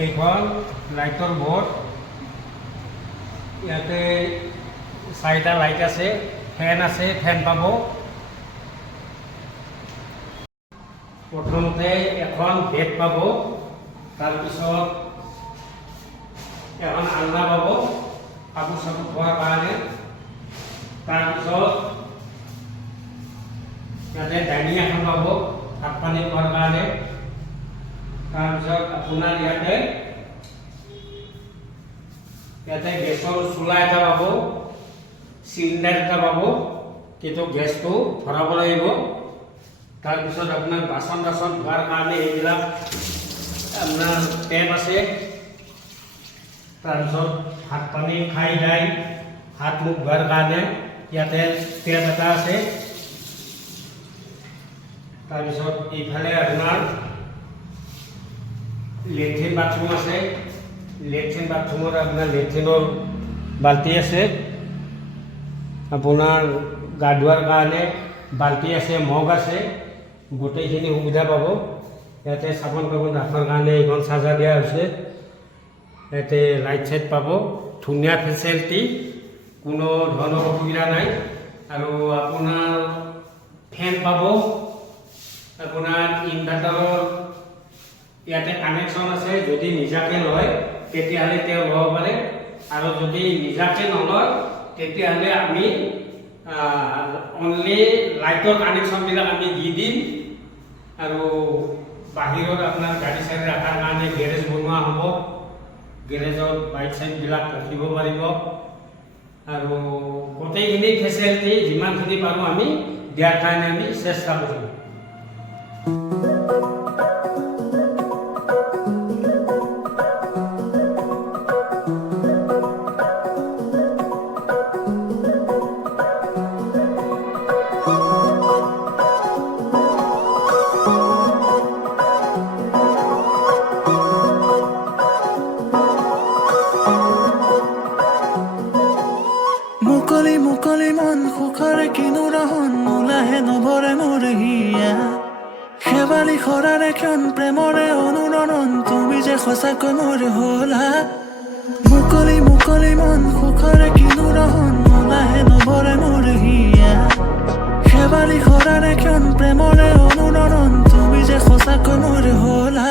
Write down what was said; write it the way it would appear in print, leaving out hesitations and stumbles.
এইখন লাইটৰ বোৰ্ড। ইয়াতে 4টা লাইট আছে, ফেন আছে, ফেন পাব। প্ৰথমতে এখন বেড পাব, তাৰপিছত এখন আলনা পাব কাপোৰ চাপোৰ থোৱাৰ কাৰণে। তাৰপিছত ইয়াতে ডাইনিং এখন পাব ভাত পানী খোৱাৰ কাৰণে। তাৰপিছত আপোনাৰ ইয়াতে গেছৰ চুলা এটা পাব, চিলিণ্ডাৰ এটা পাব, কিন্তু গেছটো ভৰাব লাগিব। তাৰপিছত আপোনাৰ বাচন টাচন ধোৱাৰ কাৰণে এইবিলাক আপোনাৰ টেপ আছে। তাৰপিছত ভাত পানী খাই যায় হাত মুখ ধোৱাৰ কাৰণে ইয়াতে টেপ এটা আছে। তাৰপিছত এইফালে আপোনাৰ লেট্ৰিন বাথৰুম আছে। লেট্ৰিন বাথৰুমত আপোনাৰ লেট্ৰিনৰ বাল্টি আছে, আপোনাৰ গা ধোৱাৰ কাৰণে বাল্টি আছে, মগ আছে, গোটেইখিনি সুবিধা পাব। ইয়াতে চাবোন তাবোন ৰাখাৰ কাৰণে এইখন চাৰ্জাৰ দিয়া হৈছে। ইয়াতে লাইট চাইট পাব, ধুনীয়া ফেচিলিটি, কোনো ধৰণৰ অসুবিধা নাই। আৰু আপোনাৰ ফেন পাব, আপোনাৰ ইনভাৰ্টাৰৰ ইয়াতে কানেকশ্যন আছে। যদি নিজাকৈ লয় তেতিয়াহ'লে তেওঁ ল'ব পাৰে, আৰু যদি নিজাকৈ নলয় তেতিয়াহ'লে আমি অনলি লাইটৰ কানেকশ্যনবিলাক আমি দি দিম। আৰু বাহিৰত আপোনাৰ গাড়ী চাড়ী ৰখাৰ কাৰণে গেৰেজ বনোৱা হ'ব, গেৰেজত বাইক চাইকবিলাক ৰাখিব পাৰিব। আৰু গোটেইখিনি ফেচিলিটি যিমানখিনি পাৰোঁ আমি দিয়াৰ কাৰণে আমি চেষ্টা কৰিম। মুকলি মুকলি মন সুখৰে কিনো ৰহন নোলাহে নভৰে মোৰ হিয়া। শেৱালি খৰাৰে ক্ষণ প্ৰেমৰে অনুৰণন, তুমি যে সঁচাকৈ মোৰ হলা। মুকলি মুকলি মন সুখৰে কিনো ৰহন নোলাহে নভৰে মোৰ হিয়া। শেৱালি খৰাৰে ক্ষণ প্ৰেমৰে অনুৰণন, তুমি যে সঁচাকৈ মোৰ হলা।